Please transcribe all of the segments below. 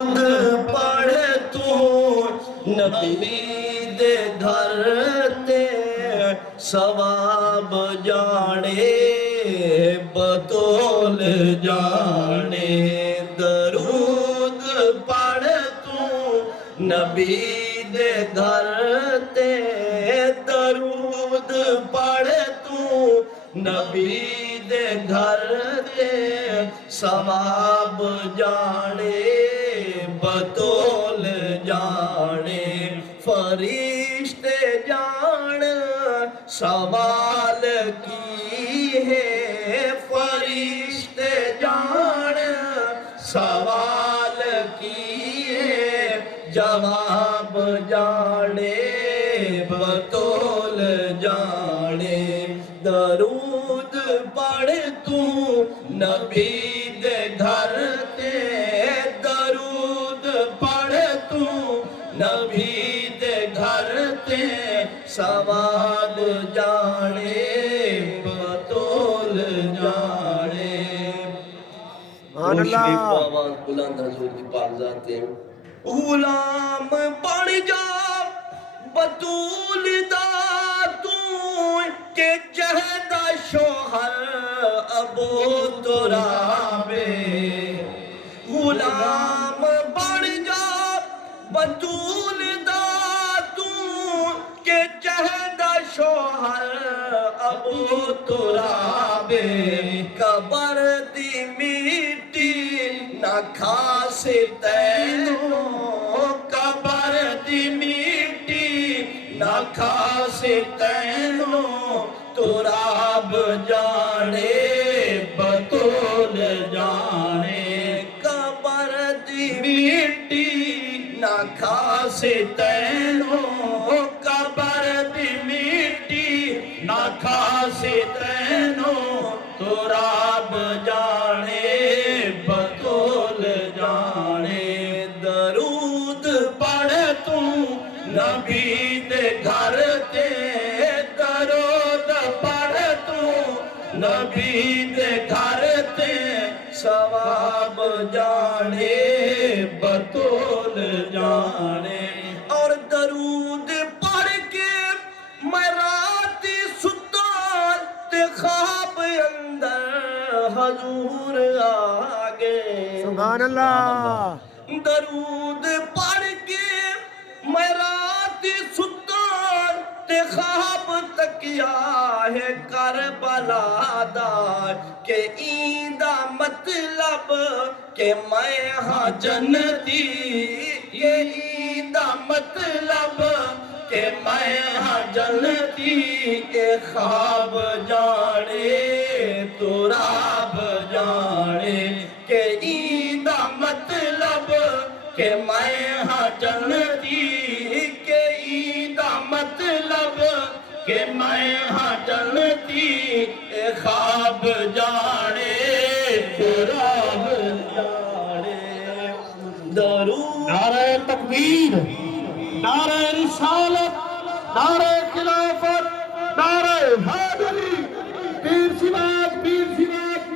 پڑھ تو نبی دے گھر تے ثواب جانے بطول جانے درود پڑھ تو نبی دے گھر تے درود پڑھ تو نبی دے گھر تے ثواب جانے بطول جانے فرشتے جان سوال کی ہے فرشتے جان سوال کی ہے جواب جانے بطول جانے درود پڑھ تو نبی دے گھر تے درود پڑھ تو نبی دے گھر تے ثواب جانے بطول جانے آواز بلند حضور کی پاک ذات ہے غلام بن جا بطول دا تو کہ جہدہ شوہر ابو تراب غلام بن جا بطول دا تو کہ جہدہ شوہر ابو تراب قبر دی مٹی نہ کھا سے تینوں قبر دی مٹی نہ کھا سے تینوں تراب جانے بطول جانے قبر دی مٹی نہ کھا سے تینوں قبر دی مٹی نہ کھا سے تینوں تراب جانے بطول جانے درود پڑھ تو نبی دے گھر تے درود پڑھ تو نبی دے گھر تے ثواب جانے بطول جانے اور درود پڑھ کے میں رات ستار تے خواب اندر حضور آگے سبحان اللہ درود پڑھ کے میں رات ستار تے خواب تکیا ہے کربلا دا کہ ایندہ مطلب کہ میں ہاں جنتی کہ ایندہ مطلب کہ میں ہاں جنتی کے خواب جانے تراب جانے کہ ایندہ مطلب کہ میں ہاں جنتی کہ ایندہ مطلب کہ میں ہاں جنتی اے خواب جانے تراب جانے درود نعرہ تکبیر نعرہ رسالت نعرہ خلافت نعرہ حیدری پیر سیواد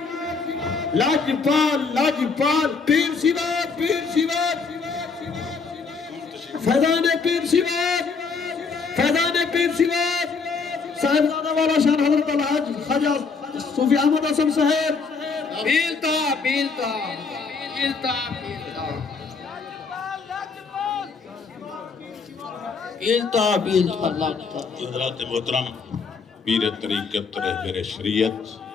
لاجپال پیر سیواد فیضان پیر سیواد صاحبزادہ والا شان حضرت الحاج خواجہ صوفی احمد حسن صاحب بیلتا بیلتا حضرات محترم پیر طریقت رہبر شریعت